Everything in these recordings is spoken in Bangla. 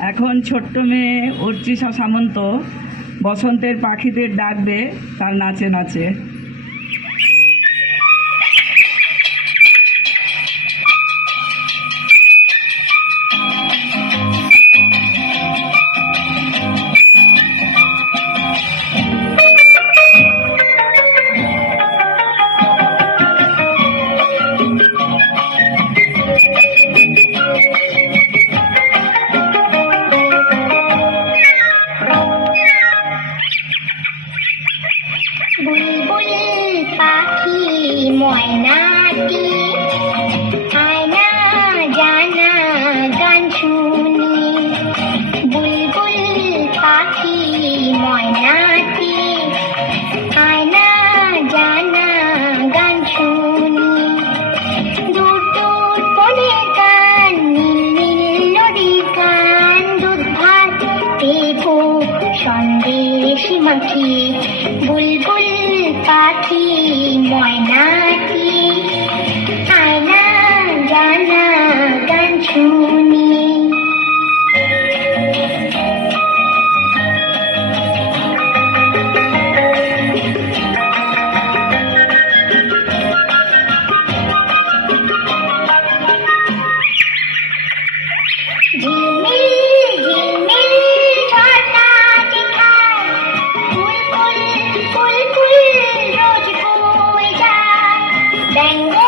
এখন ছোট্ট মেয়ে অর্চিষা সামন্ত বসন্তের পাখিদের ডাকবে তার নাচে নাচে। ময়নাটি আয়না জানা গান নীল দেবো সন্দেশ মাখি বুলবুল পাখি ময়নাটি then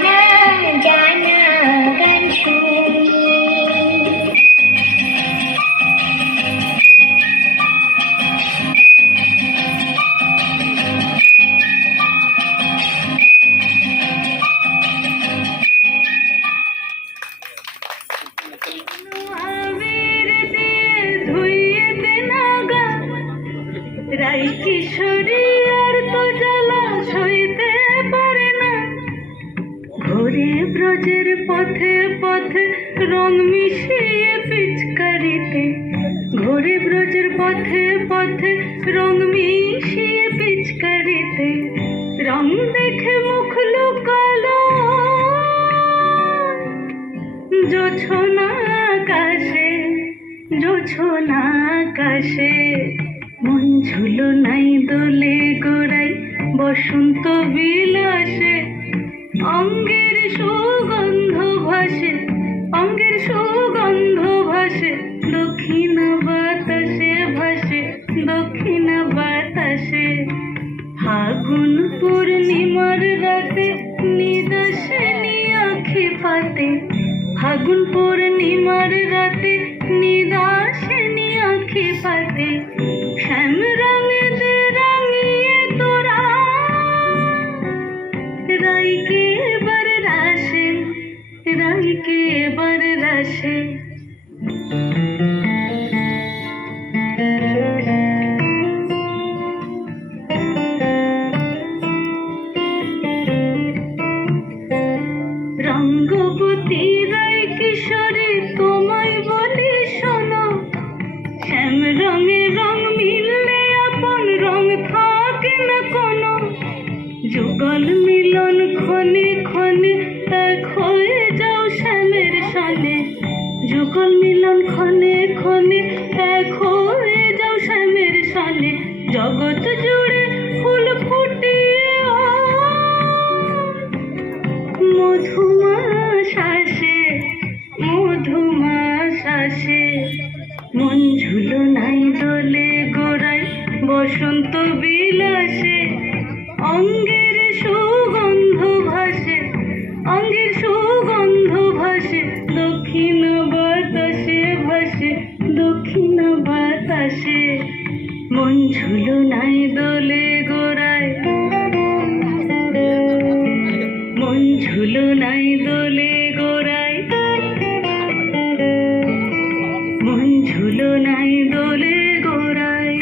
পথে রং মিশিয়ে পিচকারিতে, ঘুরে ব্রজের পথে পথে রং মিশিয়ে পিচকারিতে, রং দেখে মুখ লুকালো। জোছনা আকাশে জোছনা আকাশে, মন ঝুলো নাই দোলে গোড়াই বসন্ত বিলাসে। ফাগুন পূর্ণিমার রাতে নিদাসিনী আখি পাতে শ্যাম রঙে রাঙিয়ে তোরা। রাইকে এবার রাসে, রাইকে এবার রাসে। যুগল মিলন ক্ষণে ক্ষণে এক হয়ে যাও শ্যামের সনে। যুগল মিলন ক্ষণে ক্ষণে এক হয়ে যাও শ্যামের সনে। জগৎ জুড়ে ফুল ফুটিয়ে মধুমা শ্বাসে মধুমা শ্বাসে মন ঝুলো নাই দোলে গোড়ায় বসন্ত বিলাসে। অঙ্গের বাতাসে মন ঝুলো নাই দোলে গোড়ায়। মন ঝুলো নাই দোলে দোলে গোড়ায়।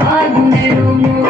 I'm